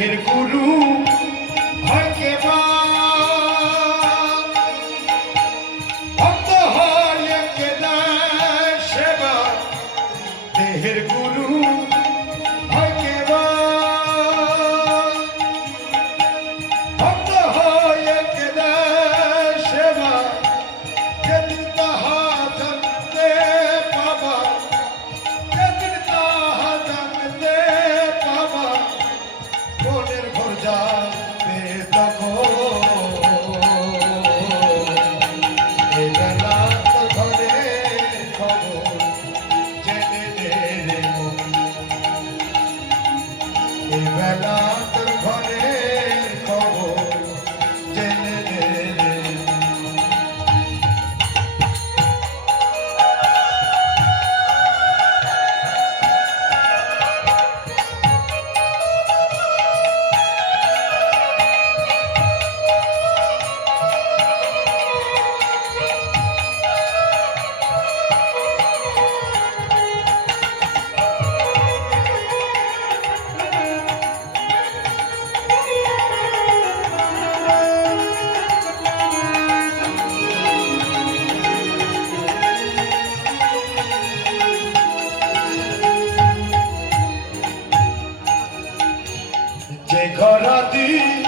মেঘের গুরু হকে ভক্ত হলকে সেবা দেহের গুরু হকে ভক্ত হলকে সেবা বেলা যে ঘর দিয়ে